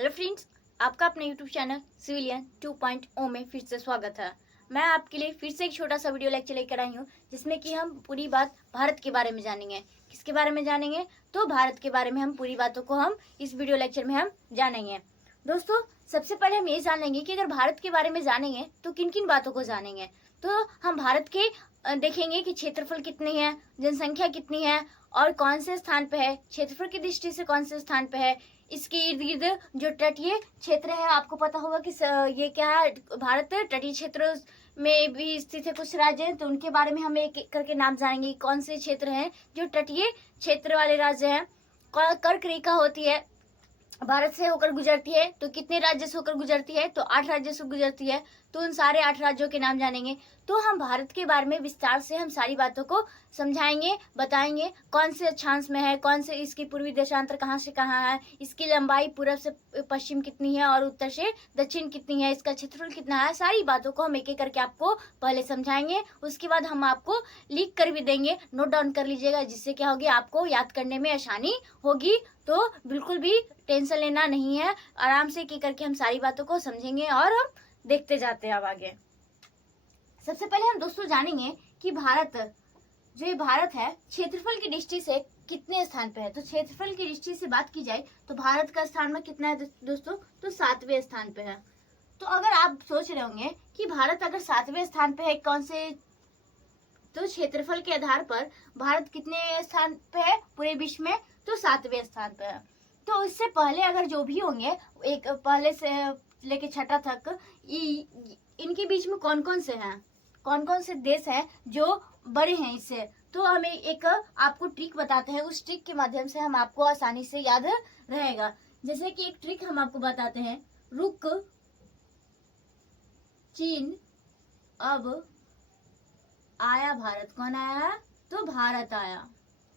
Hello friends, आपका अपने YouTube channel civilian 2.0 में फिर से स्वागत है। मैं आपके लिए फिर से एक छोटा सा वीडियो लेक्चर लेकर आई हूँ जिसमें कि हम पूरी बात भारत के बारे में जानेंगे। किसके बारे में जानेंगे? तो भारत के बारे में हम पूरी बातों को हम इस वीडियो लेक्चर में हम जानेंगे। दोस्तों, सबसे पहले हम ये जानेंगे कि अगर भारत के बारे में जानेंगे तो किन किन बातों को जानेंगे। तो हम भारत के देखेंगे कि क्षेत्रफल कितनी है, जनसंख्या कितनी है और कौन से स्थान पे है, क्षेत्रफल की दृष्टि से कौन से स्थान पे है। इसके इर्द गिर्द जो तटीय क्षेत्र है, आपको पता होगा कि ये क्या है, भारत तटीय क्षेत्रों में भी स्थित है कुछ राज्य हैं, तो उनके बारे में हम एक एक करके नाम जानेंगे। कौन से क्षेत्र हैं जो तटीय क्षेत्र वाले राज्य हैं। कर्क रेखा होती है, भारत से होकर गुजरती है, तो कितने राज्य से होकर गुजरती है? तो 8 राज्य से गुजरती है। तो उन सारे 8 राज्यों के नाम जानेंगे। तो हम भारत के बारे में विस्तार से हम सारी बातों को समझाएंगे, बताएंगे कौन से अक्षांश में है, कौन से इसकी पूर्वी देशांतर कहाँ से कहाँ है, इसकी लंबाई पूर्व से पश्चिम कितनी है और उत्तर से दक्षिण कितनी है, इसका क्षेत्रफल कितना है। सारी बातों को हम एक एक करके आपको पहले समझाएंगे, उसके बाद हम आपको लिख कर भी देंगे, नोट डाउन कर लीजिएगा, जिससे क्या होगी, आपको याद करने में आसानी होगी। तो बिल्कुल भी टेंशन लेना नहीं है, आराम से की करके हम सारी बातों को समझेंगे और हम देखते जाते हैं अब आगे। सबसे पहले हम दोस्तों जानेंगे कि भारत, जो ये भारत है, क्षेत्रफल की दृष्टि से कितने स्थान पे है। तो क्षेत्रफल की दृष्टि से बात की जाए तो भारत का स्थान में कितना है दोस्तों? तो 7वें स्थान पे है। तो अगर आप सोच रहे होंगे कि भारत अगर 7वें स्थान पे है, कौन से, तो क्षेत्रफल के आधार पर भारत कितने स्थान पे है पूरे विश्व में? तो 7वें स्थान पे है। तो इससे पहले अगर जो भी होंगे, एक पहले से लेके छठा तक, इनके बीच में कौन कौन से हैं, कौन कौन से देश हैं जो बड़े हैं इससे। तो हम एक आपको ट्रिक बताते हैं, उस ट्रिक के माध्यम से हम आपको आसानी से याद रहेगा। जैसे कि एक ट्रिक हम आपको बताते हैं, रुक चीन अब आया भारत। कौन आया है? तो भारत आया।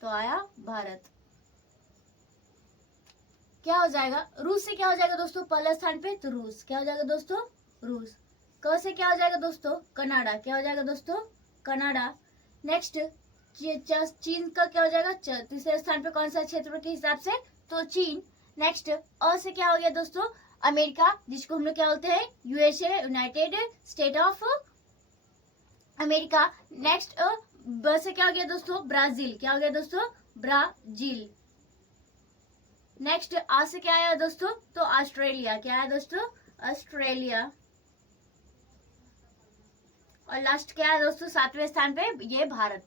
तो आया भारत। क्या हो जाएगा? रूस से क्या हो जाएगा दोस्तों पहले स्थान पे? तो रूस। क्या हो जाएगा दोस्तों? रूस। क से क्या हो जाएगा दोस्तों? कनाडा। क्या हो जाएगा दोस्तों? कनाडा। नेक्स्ट चीन का क्या हो जाएगा? तीसरे स्थान पे कौन सा क्षेत्र के हिसाब से? तो चीन। नेक्स्ट अ से क्या हो गया दोस्तों? अमेरिका, जिसको हम लोग क्या बोलते हैं? USA, United state of America. Next ब से क्या हो गया दोस्तों? ब्राजील। क्या हो गया दोस्तों? ब्राजील। नेक्स्ट आ से क्या आया दोस्तों? तो ऑस्ट्रेलिया। क्या आया दोस्तों? ऑस्ट्रेलिया। और लास्ट क्या है दोस्तों 7वें स्थान पे? ये भारत।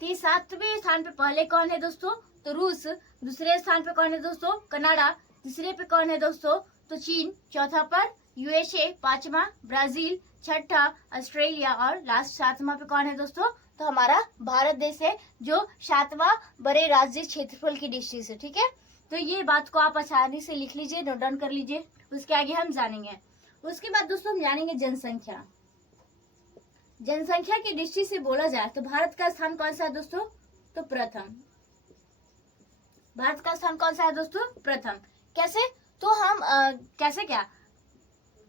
7वें स्थान पे पहले कौन है दोस्तों? तो रूस। दूसरे स्थान पे कौन है दोस्तों? कनाडा। तीसरे पे कौन है दोस्तों? तो चीन। चौथा पर यूएसए। पांचवा ब्राजील। छठा ऑस्ट्रेलिया। और लास्ट 7वां पे कौन है दोस्तों? तो हमारा भारत देश है, जो 7वां बड़े राज्य क्षेत्रफल की दृष्टि से। ठीक है, तो ये बात को आप आसानी से लिख लीजिए, नोट डाउन कर लीजिए, उसके आगे हम जानेंगे। उसके बाद दोस्तों हम जानेंगे जनसंख्या। जनसंख्या की दृष्टि से बोला जाए तो भारत का स्थान कौन सा है दोस्तों? तो प्रथम। भारत का स्थान कौन सा है दोस्तों? प्रथम। कैसे? तो हम कैसे क्या,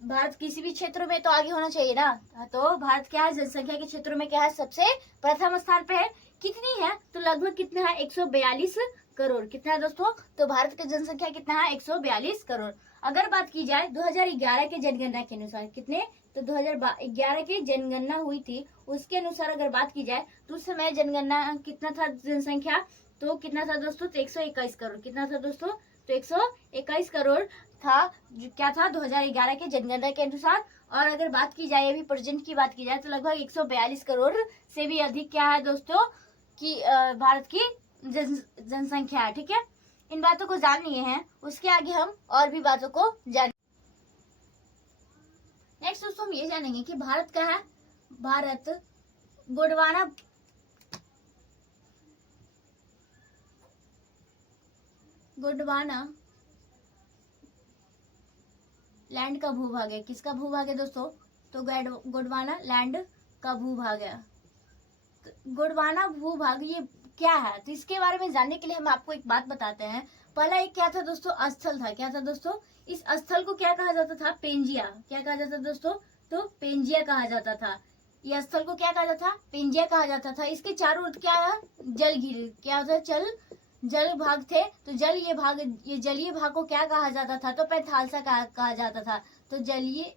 भारत किसी भी क्षेत्र में तो आगे होना चाहिए ना। तो भारत क्या है, जनसंख्या के क्षेत्रों में क्या है, सबसे प्रथम स्थान पे है। कितनी है? तो लगभग कितना है? 142 करोड़। कितना है दोस्तों? तो भारत की जनसंख्या कितना है? 142 करोड़। अगर बात की जाए 2011 के जनगणना के अनुसार, कितने, तो 2011 की जनगणना हुई थी, उसके अनुसार अगर बात की जाए तो उस समय जनगणना कितना था जनसंख्या? तो कितना था दोस्तों? तो 121 करोड़। कितना था दोस्तों? तो 121 करोड़ था। क्या था 2011 के जनगणना के अनुसार। और अगर बात की जाए अभी प्रेजेंट की बात की जाए तो लगभग 142 करोड़ से भी अधिक क्या है दोस्तों कि भारत की जनसंख्या है। ठीक है, इन बातों को जान लिए हैं, उसके आगे हम और भी बातों को जान। नेक्स्ट दोस्तों हम ये जानेंगे कि भारत का है, भारत गोंडवाना लैंड का भूभाग है। किसका भूभाग है दोस्तों? तो गोंडवाना लैंड का भूभाग है। तो गोंडवाना भूभाग ये क्या है? तो इसके बारे में जानने के लिए हम आपको एक बात बताते हैं। पहला एक क्या था दोस्तों? स्थल था। क्या था दोस्तों? इस स्थल को क्या कहा जाता था? पेंजिया। क्या कहा जाता था दोस्तों? तो पेंजिया कहा जाता था। यह स्थल को क्या कहा जाता था? पेंजिया कहा जाता था। इसके चारों ओर क्या है? जल घिरे। क्या होता है? जल भाग थे, तो ये जलीय भाग को क्या कहा जाता था? तो पैंथालसा कहा जाता था। तो जलीय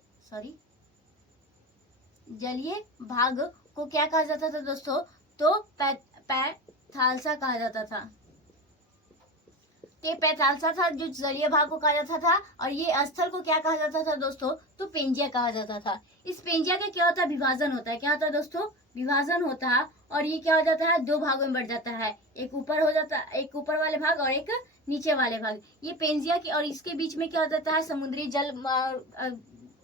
भाग को क्या कहा जाता था दोस्तों? तो पैंथालसा कहा जाता था। तो ये पैंथालसा था जो जलीय भाग को कहा जाता था, और ये स्थल को क्या कहा जाता था दोस्तों? तो पेंजिया कहा जाता था। इस पेंजिया का क्या होता है? विभाजन होता है। क्या होता है दोस्तों? विभाजन होता है, और ये क्या हो जाता है? दो भागों में बढ़ जाता है। एक ऊपर हो जाता है, एक ऊपर वाले भाग और एक नीचे वाले भाग। ये पेंजिया की, और इसके बीच में क्या हो जाता है? समुद्री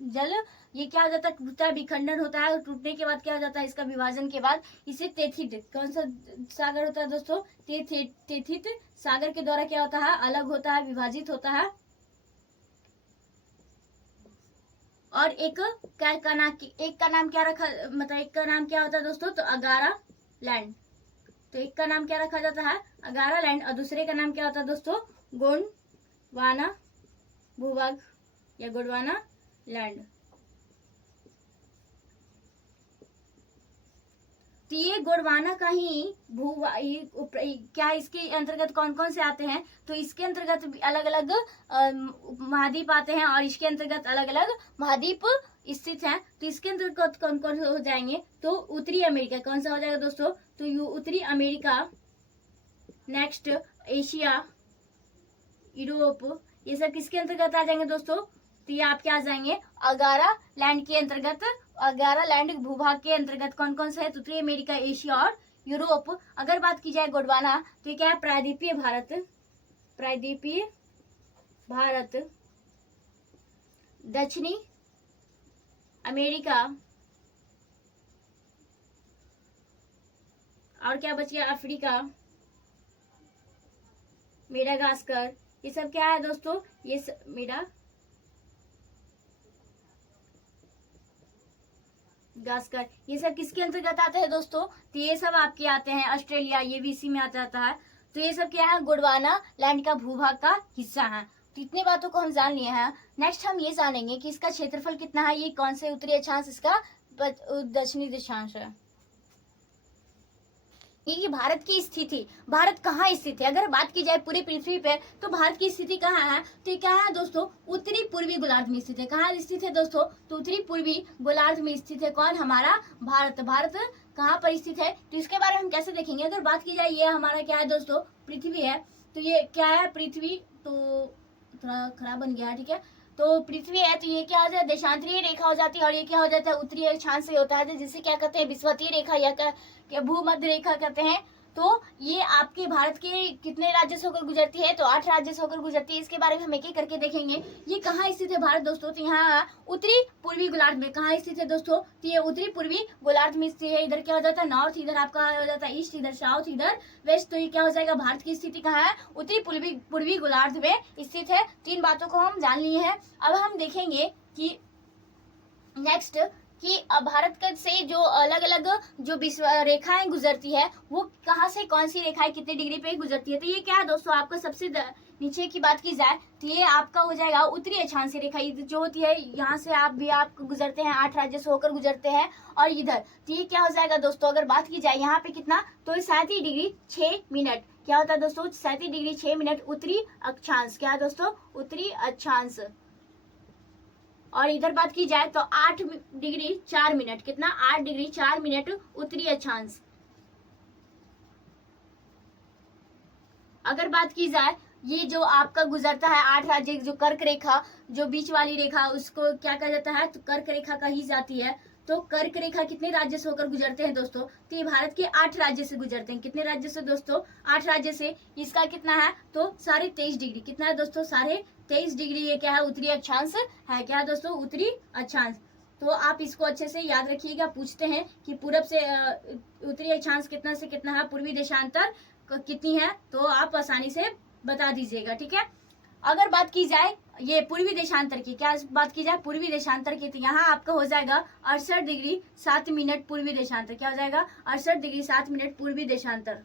जल ये क्या हो जाता है? टूटता है, विखंडन होता है। टूटने के बाद क्या हो जाता है? इसका विभाजन के बाद इसे तेथित, कौन सा सागर होता है दोस्तों? तेथित सागर के द्वारा क्या होता है? अलग होता है, विभाजित होता है। और एक का नाम क्या रखा, मतलब एक का नाम क्या होता है दोस्तों? तो अगारा लैंड। तो एक का नाम क्या रखा जाता है? अगारा लैंड, और दूसरे का नाम क्या होता है दोस्तों? गोंडवाना भूभाग या गोंडवाना लैंड। तो ये गोंडवाना का ही क्या इसके अंतर्गत कौन कौन से आते हैं? तो इसके अंतर्गत अलग अलग महाद्वीप आते हैं, और इसके अंतर्गत अलग अलग महाद्वीप स्थित हैं। तो इसके अंतर्गत कौन कौन से हो जाएंगे? तो उत्तरी अमेरिका, कौन सा हो जाएगा दोस्तों? तो ये उत्तरी अमेरिका, नेक्स्ट एशिया, यूरोप, ये सब किसके अंतर्गत आ जाएंगे दोस्तों? तो ये आपके आ जाएंगे अगारा लैंड के अंतर्गत। अगारा लैंड भूभाग के अंतर्गत कौन कौन से है? उत्तरी अमेरिका, एशिया और यूरोप। अगर बात की जाए गोंडवाना, तो ये क्या है? प्रायद्वीपीय भारत, दक्षिणी अमेरिका, और क्या बच गया? अफ्रीका, मेडागास्कर, ये सब क्या है दोस्तों? ये मेडागास्कर, ये सब किसके अंतर्गत आते हैं दोस्तों? तो ये सब आपके आते हैं ऑस्ट्रेलिया, ये भी इसी में आ जाता है। तो ये सब क्या है? गोंडवाना लैंड का भूभाग का हिस्सा है। तो इतने बातों को हम जान लिए हैं। नेक्स्ट हम ये जानेंगे कि इसका क्षेत्रफल कितना है, ये कौन से उत्तरी अक्षांश, इसका दक्षिणी अक्षांश है। ये भारत की स्थिति, भारत कहाँ स्थित है? अगर बात की जाए पूरी पृथ्वी पे, तो भारत की स्थिति कहाँ है? तो क्या है दोस्तों? उत्तरी पूर्वी गोलार्ध में स्थित है। कहाँ स्थित है दोस्तों? तो उत्तरी पूर्वी गोलार्ध में स्थित है। कौन? हमारा भारत। भारत कहाँ पर स्थित है? तो इसके बारे में हम कैसे देखेंगे? अगर बात की जाए, ये हमारा क्या है दोस्तों? पृथ्वी है। तो ये क्या है? पृथ्वी, तो थोड़ा खराब बन गया, ठीक है। तो पृथ्वी है, तो ये क्या हो जाता है? देशांतरीय रेखा हो जाती है, और ये क्या हो जाता है? उत्तरी अक्षांश से होता है, जिसे क्या कहते हैं? विषुवतीय रेखा या भूमध्य रेखा कहते हैं। तो ये आपके भारत के कितने राज्य से होकर गुजरती है? तो 8 राज्य से होकर गुजरती है। इसके बारे में हम एक एक करके देखेंगे। ये कहाँ स्थित है भारत दोस्तों? तो यहाँ उत्तरी पूर्वी गोलार्ध में। कहाँ स्थित है दोस्तों? तो ये उत्तरी पूर्वी गोलार्ध में स्थित है। इधर क्या हो जाता है? नॉर्थ, इधर आपका हो जाता है ईस्ट, इधर साउथ, इधर वेस्ट। तो ये क्या हो जाएगा? भारत की स्थिति कहाँ है? उत्तरी पूर्वी गोलार्ध में स्थित है। 3 बातों को हम जान लिए हैं। अब हम देखेंगे कि नेक्स्ट कि भारत से जो अलग अलग जो रेखाएं गुजरती है, वो कहाँ से कौन सी रेखाएं कितने डिग्री पे गुजरती है। तो ये क्या है दोस्तों? आपका सबसे नीचे की बात की जाए, तो ये आपका हो जाएगा उत्तरी अक्षांशीय रेखा, जो होती है यहाँ से आप गुजरते हैं, 8 राज्य से होकर गुजरते हैं। और इधर तो ये क्या हो जाएगा दोस्तों? अगर बात की जाए यहाँ पे कितना, तो 37 डिग्री 6 मिनट। क्या होता है दोस्तों? 37 डिग्री 6 मिनट उत्तरी अक्षांश। क्या है दोस्तों? उत्तरी अक्षांश। और इधर बात की जाए तो 8 डिग्री 4 मिनट। कितना? 8 डिग्री 4 मिनट उत्तरी अक्षांश। अगर बात की जाए, ये जो आपका गुजरता है 8 राज्य, जो कर्क रेखा, जो बीच वाली रेखा, उसको क्या कहा जाता है? तो कर्क रेखा कही जाती है। तो कर्क रेखा कितने राज्य से होकर गुजरते हैं दोस्तों? तो ये भारत के 8 राज्य से गुजरते हैं। कितने राज्य से दोस्तों? 8 राज्य से। इसका कितना है? तो 23.5 डिग्री। कितना है दोस्तों? 23.5 डिग्री। ये क्या है? उत्तरी अक्षांश है। क्या है दोस्तों? उत्तरी अक्षांश। तो आप इसको अच्छे से याद रखिएगा। पूछते हैं कि पूरब से उत्तरी अक्षांश कितना से कितना है, पूर्वी देशांतर कितनी है, तो आप आसानी से बता दीजिएगा, ठीक है। अगर बात की जाए ये पूर्वी देशांतर की, क्या बात की जाए पूर्वी देशांतर की, तो यहाँ आपका हो जाएगा 68 डिग्री 7 मिनट पूर्वी देशांतर। क्या हो जाएगा? 68 डिग्री 7 मिनट पूर्वी देशांतर।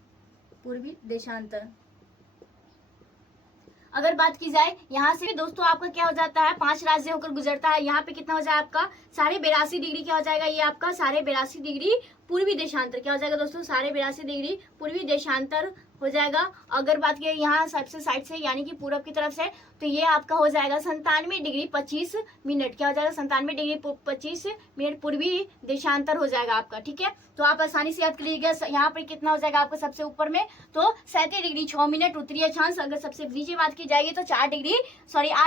अगर बात की जाए यहाँ से दोस्तों, आपका क्या हो जाता है? 5 राज्य होकर गुजरता है। यहाँ पे कितना हो जाएगा आपका? 82.5 डिग्री। क्या हो जाएगा? ये आपका 82.5 डिग्री पूर्वी देशांतर। क्या हो जाएगा दोस्तों? 82.5 डिग्री पूर्वी देशांतर हो जाएगा। अगर बात करें यहाँ सबसे साइड से यानी कि पूरब की तरफ से, तो ये आपका हो जाएगा 97 डिग्री 25 मिनट। क्या हो जाएगा? 97 डिग्री 25 मिनट पूर्वी देशांतर हो जाएगा आपका। ठीक है, तो आप आसानी से याद कर लीजिएगा। यहाँ पर कितना हो जाएगा आपका सबसे ऊपर में, तो 37 डिग्री 6 मिनट उत्तरी अक्षांश। अगर सबसे नीचे बात की जाएगी तो 8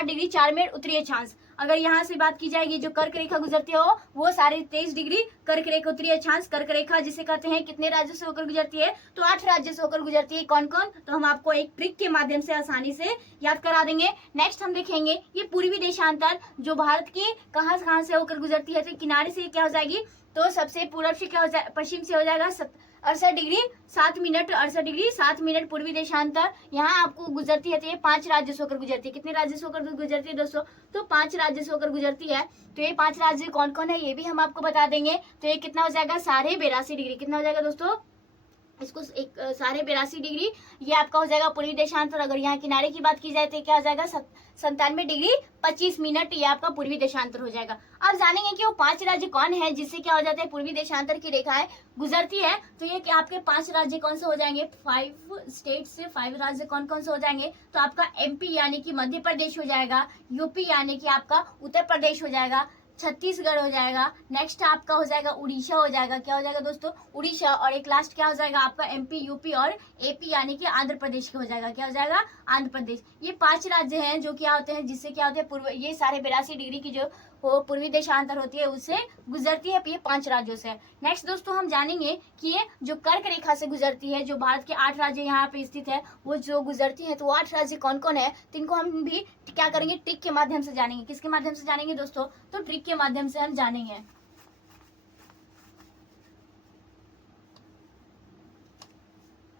डिग्री 4 मिनट उत्तरी अक्षांश। अगर यहाँ से बात की जाएगी जो कर्क रेखा गुजरती हो वो 23.5 डिग्री कर्क रेखा उत्तरी अक्षांश। कर्क रेखा जिसे कहते हैं कितने राज्यों से होकर गुजरती है? तो 8 राज्यों से होकर गुजरती है। कौन कौन? तो हम आपको एक ट्रिक के माध्यम से आसानी से याद करा देंगे। नेक्स्ट हम देखेंगे ये पूर्वी देशांतर जो भारत की कहां से होकर गुजरती है, तो किनारे से क्या हो जाएगी? तो सबसे पूर्व से क्या हो जाए, पश्चिम से हो जाएगा 68 डिग्री 7 मिनट 68 डिग्री 7 मिनट पूर्वी देशांतर यहाँ आपको गुजरती है। तो ये 5 राज्यों से होकर गुजरती है। कितने राज्यों से होकर गुजरती है दोस्तों? तो 5 राज्यों से होकर गुजरती है। तो ये 5 राज्य कौन कौन है ये भी हम आपको बता देंगे। तो ये कितना हो जाएगा? 82.5 डिग्री। कितना हो जाएगा दोस्तों? इसको एक 82.5 डिग्री ये आपका हो जाएगा पूर्वी देशांतर। अगर यहाँ किनारे की बात की जाए तो क्या हो जाएगा? 97 डिग्री 25 मिनट ये आपका पूर्वी देशांतर हो जाएगा। अब जानेंगे कि वो 5 राज्य कौन है जिससे क्या हो जाता है पूर्वी देशांतर की रेखाएं गुजरती है। तो ये कि आपके 5 राज्य कौन से हो जाएंगे? 5 स्टेट से 5 राज्य कौन कौन से हो जाएंगे? तो आपका MP यानी कि मध्य प्रदेश हो जाएगा, UP यानी कि आपका उत्तर प्रदेश हो जाएगा, छत्तीसगढ़ हो जाएगा, नेक्स्ट आपका हो जाएगा उड़ीसा हो जाएगा। क्या हो जाएगा दोस्तों? उड़ीसा। और एक लास्ट क्या हो जाएगा आपका? MP UP और AP यानी कि आंध्र प्रदेश का हो जाएगा। क्या हो जाएगा? आंध्र प्रदेश। ये 5 राज्य हैं जो क्या होते हैं जिससे क्या होते हैं पूर्व ये 82.5 डिग्री की जो वो पूर्वी देशांतर होती है उससे गुजरती है ये 5 राज्यों से। नेक्स्ट दोस्तों हम जानेंगे कि ये जो कर्क रेखा से गुजरती है जो भारत के 8 राज्य यहाँ पे स्थित है वो जो गुजरती है, तो वो 8 राज्य कौन कौन है? तो इनको हम भी क्या करेंगे? ट्रिक के माध्यम से जानेंगे। किसके माध्यम से जानेंगे दोस्तों? तो ट्रिक के माध्यम से हम जानेंगे।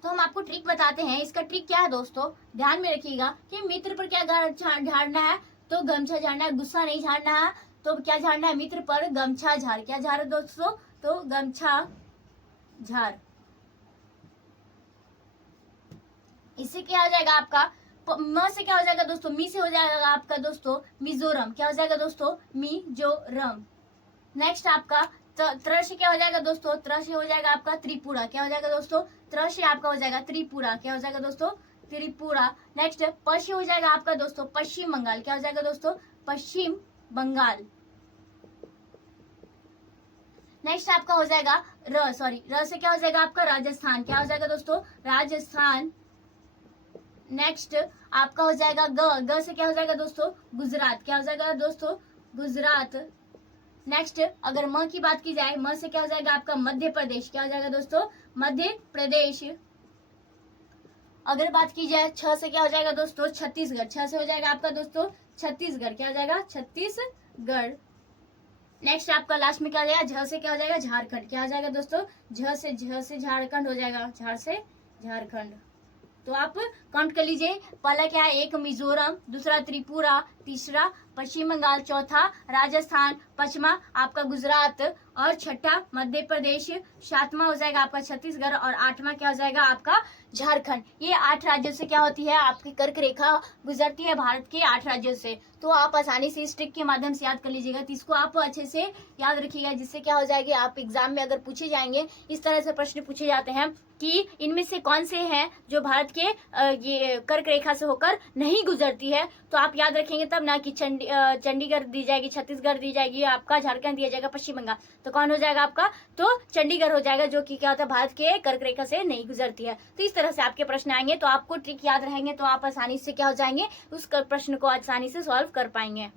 तो हम आपको ट्रिक बताते हैं। इसका ट्रिक क्या है दोस्तों? ध्यान में रखिएगा कि मित्र पर क्या झाड़ना है? तो गमछा झाड़ना है, गुस्सा नहीं झाड़ना है। तो क्या झाड़ना है? मित्र पर गमछा झाड़। क्या झाड़ दोस्तों? तो गमछा झाड़। इससे क्या हो जाएगा आपका? म से क्या हो जाएगा दोस्तों? मी से हो जाएगा आपका दोस्तों मिजोरम। क्या हो जाएगा दोस्तों? मिजोरम। नेक्स्ट आपका त्र से क्या हो जाएगा दोस्तों? त्र से हो जाएगा आपका त्रिपुरा। क्या हो जाएगा दोस्तों? त्र से आपका हो जाएगा त्रिपुरा। क्या हो जाएगा दोस्तों? त्रिपुरा। नेक्स्ट प से हो जाएगा आपका दोस्तों पश्चिम बंगाल। क्या हो जाएगा दोस्तों? पश्चिम बंगाल। नेक्स्ट आपका हो जाएगा र से क्या हो जाएगा आपका? राजस्थान। क्या हो जाएगा दोस्तों? राजस्थान। नेक्स्ट आपका हो जाएगा ग से क्या हो जाएगा दोस्तों? गुजरात। क्या हो जाएगा दोस्तों? गुजरात। नेक्स्ट अगर म की बात की जाए, म से क्या हो जाएगा आपका? मध्य प्रदेश। क्या हो जाएगा दोस्तों? मध्य प्रदेश। अगर बात की जाए छ से क्या हो जाएगा दोस्तों? छत्तीसगढ़। छ से हो जाएगा आपका दोस्तों छत्तीसगढ़। क्या हो जाएगा? छत्तीसगढ़। नेक्स्ट आपका लास्ट में क्या हो जाएगा? झ से क्या हो जाएगा? झारखंड। क्या हो जाएगा दोस्तों? झ से झारखंड हो जाएगा। झार से झारखंड। तो आप काउंट कर लीजिए। पहला क्या है? एक मिजोरम, दूसरा त्रिपुरा, तीसरा पश्चिम बंगाल, चौथा राजस्थान, पांचवा आपका गुजरात और छठा मध्य प्रदेश, सातवां हो जाएगा आपका छत्तीसगढ़ और आठवां क्या हो जाएगा आपका? झारखंड। ये 8 राज्यों से क्या होती है? आपकी कर्क रेखा गुजरती है भारत के 8 राज्यों से। तो आप आसानी से इस ट्रिक के माध्यम से याद कर लीजिएगा। तो इसको आप अच्छे से याद रखिएगा जिससे क्या हो जाएगी आप एग्जाम में अगर पूछे जाएंगे इस तरह से प्रश्न पूछे जाते हैं कि इनमें से कौन से हैं जो भारत के ये कर्क रेखा से होकर नहीं गुजरती है, तो आप याद रखेंगे तब ना कि चंडीगढ़ दी जाएगी, छत्तीसगढ़ दी जाएगी, आपका झारखंड दिया जाएगा, पश्चिम बंगाल। तो कौन हो जाएगा आपका? तो चंडीगढ़ हो जाएगा जो कि क्या होता है? भारत के कर्क रेखा से नहीं गुजरती है। तो इस तरह से आपके प्रश्न आएंगे तो आपको ट्रिक याद रहेंगे तो आप आसानी से क्या हो जाएंगे? उस प्रश्न को आसानी से सॉल्व कर पाएंगे।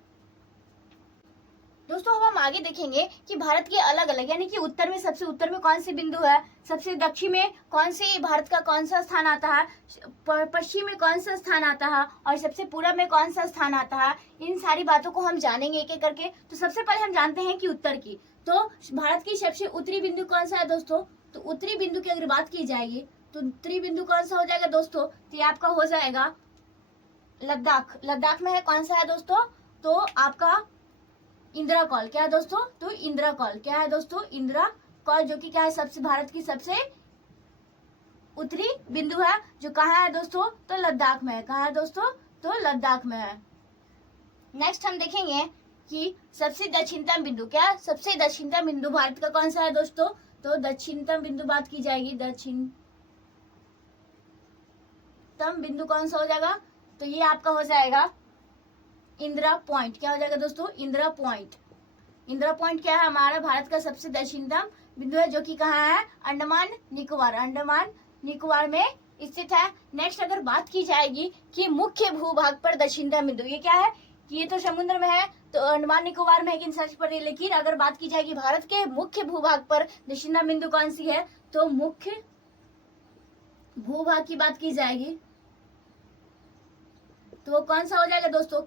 दोस्तों अब हम आगे देखेंगे कि भारत के अलग अलग यानी कि उत्तर में सबसे उत्तर में कौन से बिंदु है, सबसे दक्षिण में कौन से भारत का कौन सा स्थान आता है, पश्चिम में कौन सा स्थान आता है और सबसे पूर्व में कौन सा स्थान आता है। इन सारी बातों को हम जानेंगे एक एक करके। तो सबसे पहले हम जानते हैं कि उत्तर की। तो भारत की सबसे उत्तरी बिंदु कौन सा है दोस्तों? तो उत्तरी बिंदु की अगर बात की जाएगी तो उत्तरी बिंदु कौन सा हो जाएगा दोस्तों? तो ये आपका हो जाएगा लद्दाख। लद्दाख में है कौन सा है दोस्तों? तो आपका इंदिरा कॉल। क्या है दोस्तों? तो इंदिरा कॉल। क्या है दोस्तों? इंदिरा कॉल जो कि क्या है? सबसे भारत की सबसे उत्तरी बिंदु है जो कहाँ है दोस्तों? तो लद्दाख में है। कहाँ है दोस्तों? तो लद्दाख में है। नेक्स्ट हम देखेंगे कि सबसे दक्षिणतम बिंदु। क्या सबसे दक्षिणतम बिंदु भारत का कौन सा है दोस्तों? तो दक्षिणतम बिंदु बात की जाएगी निकटतम बिंदु कौन सा हो जाएगा? तो ये आपका हो जाएगा इंदिरा पॉइंट। क्या हो जाएगा दोस्तों? इंदिरा पॉइंट। इंदिरा पॉइंट क्या है? हमारा भारत का सबसे दक्षिणतम बिंदु है, जो कि कहाँ है? अंडमान निकोबार। अंडमान निकोबार में स्थित है। नेक्स्ट अगर बात की जाएगी कि मुख्य भूभाग पर दक्षिणतम बिंदु, ये क्या है? ये तो समुद्र में है, तो अंडमान निकोबार में है, सर्च पर, लेकिन अगर बात की जाएगी भारत के मुख्य भूभाग पर दक्षिणतम बिंदु कौन सी है, तो मुख्य भूभाग की बात की जाएगी तो वो कौन सा हो जाएगा दोस्तों?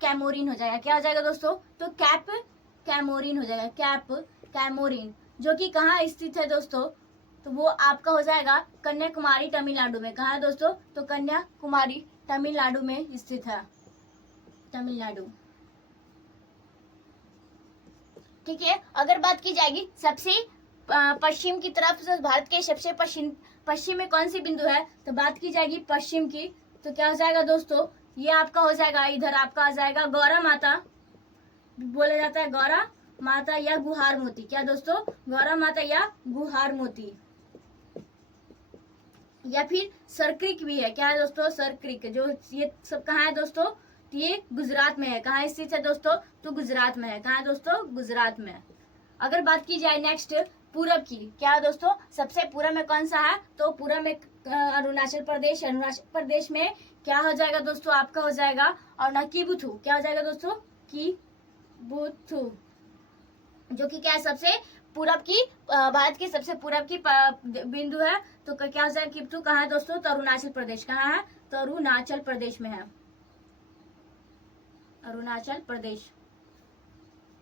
कैमोरीन हो जाएगा। क्या हो जाएगा दोस्तों? तो कैप कैमोरीन हो जाएगा। कैप कैमोरीन, जो कि कहाँ स्थित है दोस्तों? तो वो आपका हो जाएगा कन्याकुमारी तमिलनाडु में। कहाँ है दोस्तों? तो कन्याकुमारी तमिलनाडु में स्थित है। तमिलनाडु, ठीक है। अगर बात की जाएगी सबसे पश्चिम की तरफ, भारत के सबसे पश्चिम में कौन सी बिंदु है, तो बात की जाएगी पश्चिम की, तो क्या हो जाएगा दोस्तों? ये आपका हो जाएगा, इधर आपका आ जाएगा गौरा माता, बोला जाता है गौरा माता या गुहार मोती। क्या दोस्तों? गौरा माता या गुहार मोती, या फिर सरक्रिक भी है। क्या है दोस्तों? सरक्रिक। जो ये सब कहाँ है दोस्तों? तो ये गुजरात में है। कहाँ स्थित है दोस्तों? तो गुजरात में है। कहाँ है दोस्तों? गुजरात में। अगर बात की जाए नेक्स्ट पूरब की, क्या है दोस्तों? सबसे पूरब में कौन सा है? तो पूरब में अरुणाचल प्रदेश। अरुणाचल प्रदेश में क्या हो जाएगा दोस्तों? आपका हो जाएगा और किबुथु। क्या हो जाएगा दोस्तों? किबुथु, जो कि क्या है? सबसे पूरब की, भारत की सबसे पूरब की बिंदु है। तो क्या हो जाएगा? किबुथु कहाँ है दोस्तों? तो अरुणाचल प्रदेश। कहाँ है? तो अरुणाचल प्रदेश में है। अरुणाचल प्रदेश।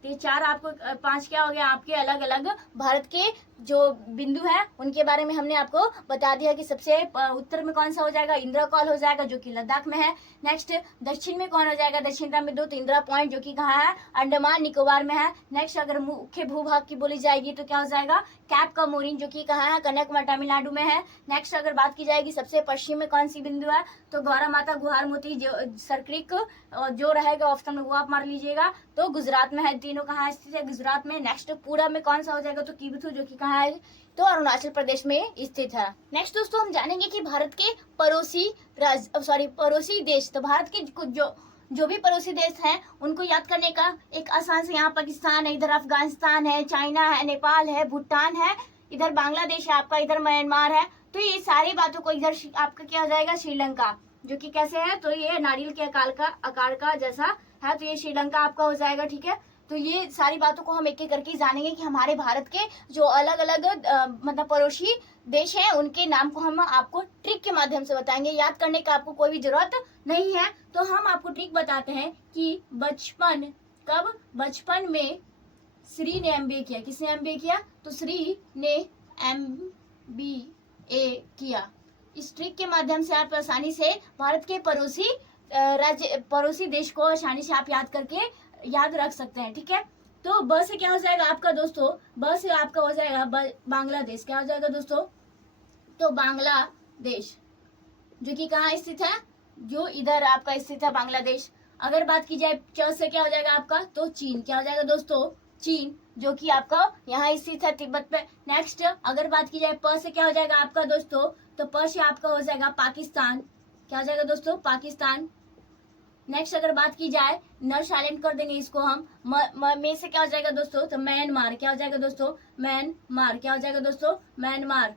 तो ये चार आपको 5 क्या हो गया आपके अलग अलग भारत के जो बिंदु हैं उनके बारे में हमने आपको बता दिया कि सबसे उत्तर में कौन सा हो जाएगा? इंदिरा कॉल हो जाएगा, जो कि लद्दाख में है। नेक्स्ट दक्षिण में कौन हो जाएगा? दक्षिणतम बिंदु तो इंदिरा पॉइंट, जो कि कहाँ है? अंडमान निकोबार में है। नेक्स्ट अगर मुख्य भूभाग की बोली जाएगी तो क्या हो जाएगा? कैप कमोरिन, जो कि कहाँ है? कन्याकुमारी तमिलनाडु में है। नेक्स्ट अगर बात की जाएगी सबसे पश्चिम में कौन सी बिंदु है, तो गौरा माता गुहार मोती, जो सरक्रिक जो रहेगा ऑप्शन में वो आप मार लीजिएगा, तो गुजरात में है। तीनों कहाँ स्थित है? गुजरात में। नेक्स्ट पूरब में कौन सा हो जाएगा? तो किबुथु, जो कि कहाँ है? तो अरुणाचल प्रदेश में स्थित है। नेक्स्ट दोस्तों हम जानेंगे कि भारत के पड़ोसी देश, तो भारत के जो भी पड़ोसी देश हैं उनको याद करने का एक आसान से, यहाँ पाकिस्तान है, इधर अफगानिस्तान है, चाइना है, नेपाल है, भूटान है, इधर बांग्लादेश है आपका, इधर म्यांमार है। तो ये सारी बातों को इधर आपका क्या हो जाएगा? श्रीलंका, जो कि कैसे है? तो ये नारियल के आकार का जैसा है, तो ये श्रीलंका आपका हो जाएगा, ठीक है। तो ये सारी बातों को हम एक एक करके जानेंगे कि हमारे भारत के जो अलग अलग मतलब पड़ोसी देश हैं उनके नाम को हम आपको ट्रिक के माध्यम से बताएंगे। याद करने का आपको कोई भी जरूरत नहीं है। तो हम आपको ट्रिक बताते हैं कि बचपन में श्री ने MBA किया। किसने MBA किया? तो श्री ने MBA किया। इस ट्रिक के माध्यम से आप आसानी से भारत के पड़ोसी देश को आसानी से आप याद रख सकते हैं, ठीक है। तो ब से क्या हो जाएगा आपका दोस्तों? ब से आपका हो जाएगा बांग्लादेश। क्या हो जाएगा दोस्तों? तो बांग्लादेश, जो कि कहाँ स्थित है? जो इधर आपका स्थित है बांग्लादेश। अगर बात की जाए च से क्या हो जाएगा आपका? तो चीन। क्या हो जाएगा दोस्तों? चीन, जो कि आपका यहाँ स्थित है तिब्बत पे। नेक्स्ट अगर बात की जाए प से क्या हो जाएगा आपका दोस्तों? तो प से आपका हो जाएगा पाकिस्तान। क्या हो जाएगा दोस्तों? पाकिस्तान। नेक्स्ट अगर बात की जाए, न साइलेंट कर देंगे इसको हम, में से क्या हो जाएगा दोस्तों? तो म्यांमार। क्या हो जाएगा दोस्तों? म्यांमार। क्या हो जाएगा दोस्तों? म्यांमार।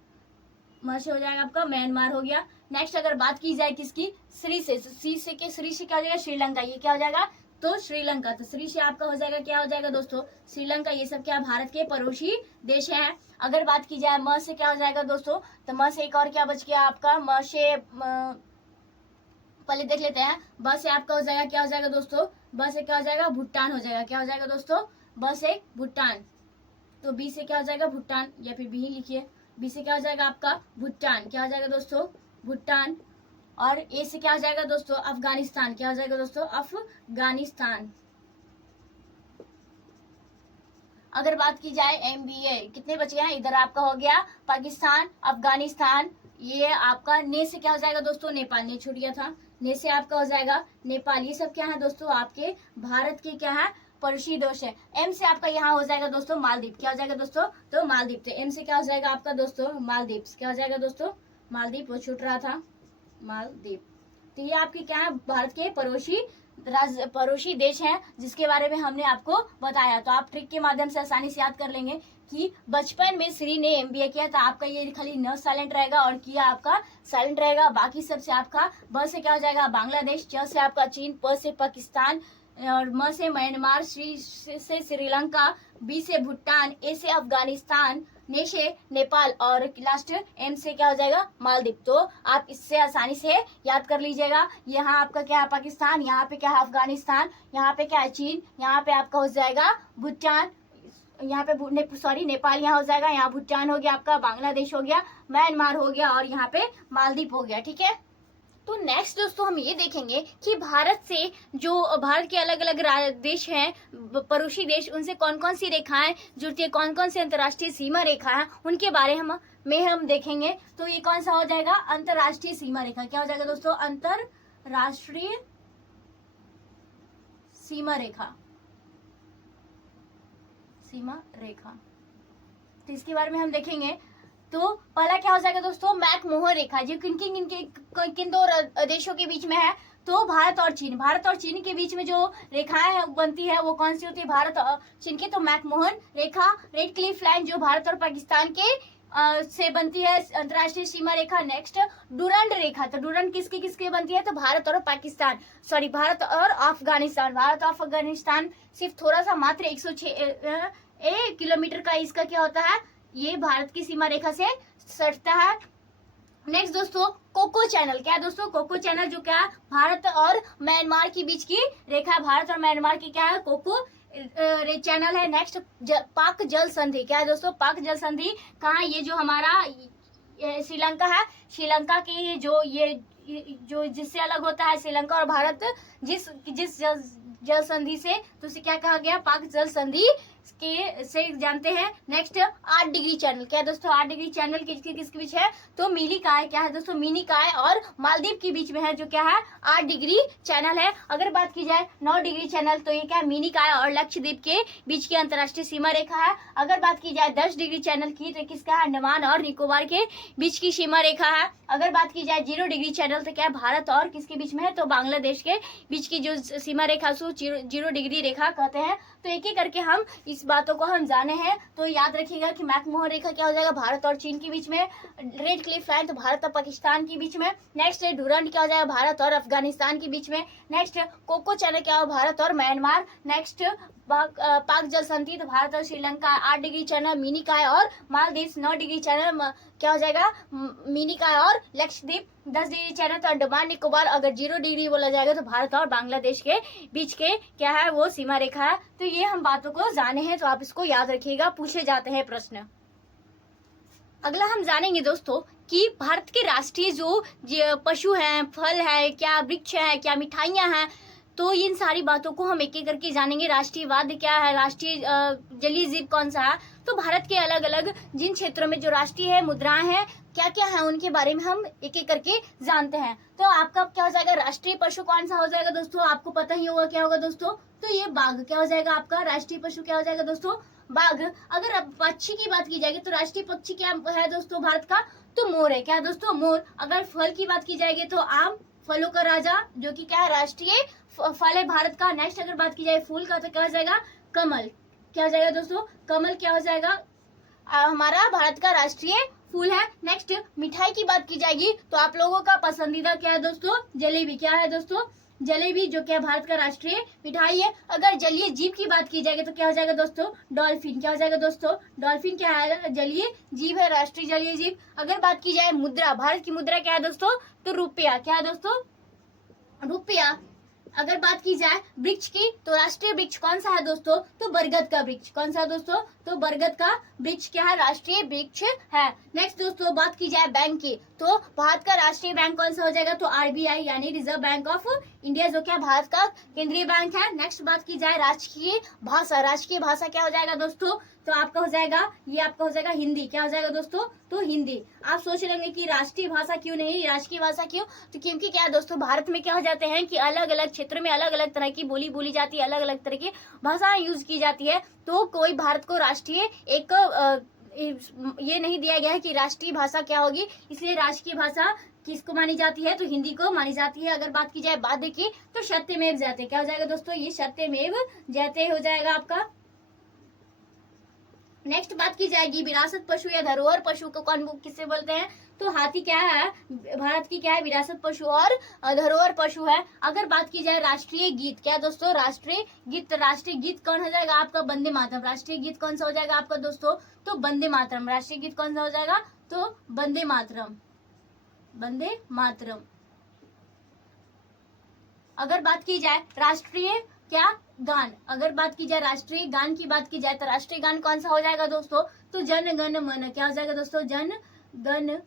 म से हो जाएगा आपका म्यांमार हो गया। नेक्स्ट अगर बात की जाए किसकी? श्री से क्या हो जाएगा? श्रीलंका। ये क्या हो जाएगा? तो श्रीलंका। तो श्री से आपका हो जाएगा क्या हो जाएगा दोस्तों? श्रीलंका। ये सब क्या भारत के पड़ोसी देश हैं। अगर बात की जाए म से क्या हो जाएगा दोस्तों? तो म से एक और क्या बच गया आपका? म से पहले देख लेते हैं। ब से आपका हो जाएगा क्या हो जाएगा दोस्तों? ब से क्या हो जाएगा? भूटान हो जाएगा। क्या हो जाएगा दोस्तों? ब से भूटान। तो बी से क्या हो जाएगा? भूटान, या फिर बी ही लिखिए। बी से क्या हो जाएगा आपका? भूटान। क्या हो जाएगा दोस्तों? भूटान। और ए से क्या हो जाएगा दोस्तों? अफगानिस्तान। क्या हो जाएगा दोस्तों? अफगानिस्तान। अगर बात की जाए MBA, कितने बचे हैं? इधर आपका हो गया पाकिस्तान, अफगानिस्तान। ये आपका ने से क्या हो जाएगा दोस्तों? नेपाल। ने छूट गया था। ने से आपका हो जाएगा नेपाल। ये सब क्या है दोस्तों? आपके भारत के क्या है? पड़ोसी देश है। एम से आपका यहाँ हो जाएगा दोस्तों मालदीव। क्या हो जाएगा दोस्तों? तो मालदीव। तो एम से क्या हो जाएगा आपका दोस्तों? मालदीव। क्या हो जाएगा दोस्तों? मालदीव। वो छूट रहा था, मालदीव। तो ये आपके क्या है? भारत के पड़ोसी देश हैं, जिसके बारे में हमने आपको बताया। तो आप ट्रिक के माध्यम से आसानी से याद कर लेंगे कि बचपन में श्री ने एमबीए किया था, आपका ये खाली न साइलेंट रहेगा और किया आपका साइलेंट रहेगा। बाकी सबसे आपका ब से क्या हो जाएगा? बांग्लादेश, च से आपका चीन, प से पाकिस्तान, और म से म्यांमार, से श्रीलंका, बी से भूटान, ए से अफगानिस्तान, ने से नेपाल और लास्ट एम से क्या हो जाएगा? मालदीव। तो आप इससे आसानी से याद कर लीजिएगा। यहाँ आपका क्या है? पाकिस्तान, यहाँ पे क्या है? अफगानिस्तान, यहाँ पे क्या है? चीन, यहाँ पे आपका हो जाएगा भूटान, यहाँ पे नेपाल यहाँ हो जाएगा, यहाँ भूटान हो गया आपका, बांग्लादेश हो गया, म्यांमार हो गया और यहाँ पे मालदीव हो गया। ठीक है। तो नेक्स्ट दोस्तों हम ये देखेंगे कि भारत से जो भारत के अलग अलग देश हैं, पड़ोसी देश, उनसे कौन कौन सी रेखाएं जुड़ती है, कौन कौन सी अंतर्राष्ट्रीय सीमा रेखा है, उनके बारे में हम देखेंगे। तो ये कौन सा हो जाएगा? अंतर्राष्ट्रीय सीमा रेखा। क्या हो जाएगा दोस्तों? अंतर्राष्ट्रीय सीमा रेखा। तो इसके बारे में हम देखेंगे। तो पहला क्या हो जाएगा दोस्तों? मैकमोहन रेखा, जो किन दो देशों के बीच में है? तो भारत और चीन के बीच में जो रेखाएं बनती है वो कौन सी होती है? भारत और चीन की। तो मैकमोहन रेखा। रेड क्लिफ लाइन जो भारत और पाकिस्तान के से बनती है अंतर्राष्ट्रीय सीमा रेखा। नेक्स्ट डुरंड रेखा। तो डुरंड किसके बनती है? तो भारत और अफगानिस्तान सिर्फ थोड़ा सा मात्र 106 किलोमीटर का इसका क्या होता है? ये भारत की सीमा रेखा से सटता है। नेक्स्ट दोस्तों कोको चैनल। क्या है दोस्तों? कोको चैनल जो क्या है? भारत और म्यांमार के बीच की रेखा है। भारत और म्यांमार की क्या है? कोको चैनल है। नेक्स्ट पाक जल संधि। क्या है दोस्तों? पाक जल संधि कहाँ? ये जो हमारा श्रीलंका है, श्रीलंका के जो जिससे अलग होता है श्रीलंका और भारत, जिस जल संधि से, तो उसे क्या कहा गया? पाक जल संधि के से जानते हैं। Next 8 degree channel. क्या है दोस्तों? 8 डिग्री चैनल किसके बीच है? तो मिनिकॉय। क्या है दोस्तों? मिनिकॉय और मालदीव के बीच में है, जो क्या है? 8 डिग्री चैनल है। अगर बात की जाए 9 डिग्री चैनल, तो ये क्या है? मिनिकॉय और लक्षद्वीप के बीच की अंतर्राष्ट्रीय सीमा रेखा है। अगर बात की जाए 10 डिग्री चैनल की, तो किसका है? अंडमान और निकोबार के बीच की सीमा रेखा है। अगर बात की जाए 0 डिग्री चैनल, तो क्या है? भारत और किसके बीच में है? तो बांग्लादेश के बीच की जो सीमा रेखा उसको 0 डिग्री रेखा कहते हैं। तो एक एक करके हम इस बातों को हम जाने हैं। तो याद रखिएगा कि मैकमोहन रेखा क्या हो जाएगा? भारत और चीन के बीच में। रेड क्लिफ लाइन तो भारत और पाकिस्तान के बीच में। नेक्स्ट डुरंड क्या हो जाएगा? भारत और अफगानिस्तान के बीच में। नेक्स्ट कोको चैनल क्या हो? भारत और म्यांमार। नेक्स्ट पाक जल संधि तो भारत और श्रीलंका। 8 डिग्री चैनल मिनिकॉय और मालदीव। 9 डिग्री चैनल क्या हो जाएगा? मिनिकॉय और लक्षद्वीप। 10 डिग्री चैनल तो अंडमान निकोबार। अगर 0 डिग्री बोला जाएगा तो भारत और बांग्लादेश के बीच के क्या है? वो सीमा रेखा है। तो ये हम बातों को जाने हैं, तो आप इसको याद रखिएगा, पूछे जाते हैं प्रश्न। अगला हम जानेंगे दोस्तों कि भारत के राष्ट्रीय जो पशु हैं, फल है, क्या वृक्ष है, क्या मिठाइयां हैं, तो इन सारी बातों को हम एक एक करके जानेंगे। राष्ट्रीय वाद्य क्या है? राष्ट्रीय जलीय जीव कौन सा है? तो भारत के अलग अलग जिन क्षेत्रों में जो राष्ट्रीय है मुद्राएं हैं, क्या क्या है, उनके बारे में हम एक एक करके जानते हैं। तो आपका क्या हो जाएगा? राष्ट्रीय पशु कौन सा हो जाएगा दोस्तों? आपको पता ही होगा क्या होगा दोस्तों? तो ये बाघ। क्या हो जाएगा आपका? राष्ट्रीय पशु क्या हो जाएगा दोस्तों? बाघ। अगर अब पक्षी की बात की जाएगी तो राष्ट्रीय पक्षी क्या है दोस्तों भारत का? तो मोर है। क्या दोस्तों? मोर। अगर फल की बात की जाएगी तो आम, फलों का राजा, जो कि क्या है? राष्ट्रीय फल है भारत का। नेक्स्ट अगर बात की जाए फूल का, तो क्या हो जाएगा? कमल। क्या हो जाएगा दोस्तों? कमल क्या हो जाएगा? हमारा भारत का राष्ट्रीय फूल है। नेक्स्ट मिठाई की बात की जाएगी तो आप लोगों का पसंदीदा क्या है दोस्तों? जलेबी। क्या है दोस्तों? जलेबी, जो क्या भारत का राष्ट्रीय मिठाई है। अगर जलीय जीव की बात की जाएगी तो क्या हो जाएगा दोस्तों? डॉल्फिन। क्या हो जाएगा दोस्तों? डॉल्फिन क्या है? जलीय जीव है, राष्ट्रीय जलीय जीव। अगर बात की जाए मुद्रा, भारत की मुद्रा क्या है दोस्तों? तो रुपया। क्या है दोस्तों? रुपया। अगर बात की जाए वृक्ष की, तो राष्ट्रीय वृक्ष कौन सा है दोस्तों? तो बरगद का वृक्ष। कौन सा दोस्तों? तो बरगद का वृक्ष क्या है? राष्ट्रीय वृक्ष है। नेक्स्ट दोस्तों बात की जाए बैंक की, तो भारत का राष्ट्रीय बैंक कौन सा हो जाएगा? तो आरबीआई यानी रिजर्व बैंक ऑफ इंडिया जो क्या भारत का केंद्रीय बैंक है। नेक्स्ट बात की जाए राष्ट्रीय भाषा। राष्ट्रीय भाषा क्या हो जाएगा दोस्तों, तो आपका हो जाएगा, ये आपका हो जाएगा हिंदी। क्या हो जाएगा दोस्तों, तो हिंदी। आप सोच लेंगे कि राष्ट्रीय भाषा क्यों नहीं, राष्ट्रीय भाषा क्यों, तो क्योंकि क्या है दोस्तों, भारत में क्या हो जाते हैं कि अलग अलग क्षेत्र में अलग अलग तरह की बोली बोली जाती है, अलग अलग तरह की भाषाएं यूज की जाती है। तो कोई भारत को राष्ट्रीय एक ये नहीं दिया गया है कि राष्ट्रीय भाषा क्या होगी, इसलिए राष्ट्रीय भाषा किसको मानी जाती है, तो हिंदी को मानी जाती है। अगर बात की जाए बाध्य की, तो सत्यमेव जयते। क्या हो जाएगा दोस्तों, ये सत्यमेव जयते हो जाएगा आपका। नेक्स्ट बात की जाएगी विरासत पशु या धरोहर पशु को कौन किससे बोलते हैं, तो हाथी क्या है, भारत की क्या है, विरासत पशु और धरोहर पशु है। अगर बात की जाए राष्ट्रीय गीत, क्या दोस्तों, राष्ट्रीय गीत कौन हो जाएगा आपका, वंदे मातरम। राष्ट्रीय गीत कौन सा हो जाएगा आपका दोस्तों, तो वंदे मातरम। राष्ट्रीय गीत कौन सा हो जाएगा, तो वंदे मातरम, वंदे मातरम। अगर बात की जाए राष्ट्रीय क्या गान, अगर बात की जाए राष्ट्रीय गान की बात की जाए, तो राष्ट्रीय गान कौन सा हो जाएगा दोस्तों, तो जन गण मन। क्या हो जाएगा दोस्तों, जन गण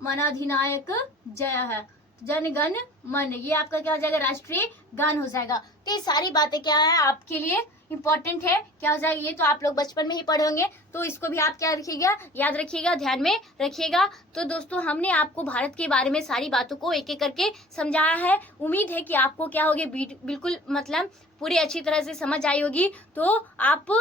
मन अधिनायक जय है, जन गण मन, ये आपका क्या हो जाएगा, राष्ट्रीय गान हो जाएगा। तो ये सारी बातें क्या है आपके लिए इंपॉर्टेंट है, क्या हो जाएगा, ये तो आप लोग बचपन में ही पढ़े होंगे, तो इसको भी आप क्या रखिएगा, याद रखिएगा, ध्यान में रखिएगा। तो दोस्तों हमने आपको भारत के बारे में सारी बातों को एक एक करके समझाया है। उम्मीद है कि आपको क्या होगी, बिल्कुल मतलब पूरी अच्छी तरह से समझ आई होगी। तो आप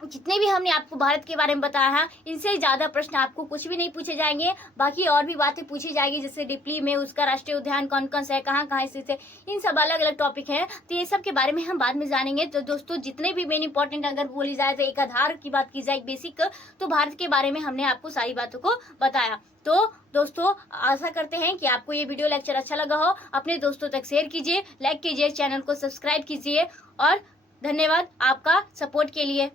जितने भी हमने आपको भारत के बारे में बताया है, इनसे ज्यादा प्रश्न आपको कुछ भी नहीं पूछे जाएंगे। बाकी और भी बातें पूछी जाएगी, जैसे डिप्ली में उसका राष्ट्रीय उद्यान कौन कौन सा है, कहाँ कहाँ स्थित है, इन सब अलग अलग टॉपिक है। तो ये सब के बारे में हम बाद में जानेंगे। तो दोस्तों जितने भी मेन इंपॉर्टेंट अगर बोली जाए, तो एक आधार की बात की जाए बेसिक, तो भारत के बारे में हमने आपको सारी बातों को बताया। तो दोस्तों आशा करते हैं कि आपको ये वीडियो लेक्चर अच्छा लगा हो। अपने दोस्तों तक शेयर कीजिए, लाइक कीजिए, चैनल को सब्सक्राइब कीजिए और धन्यवाद आपका सपोर्ट के लिए।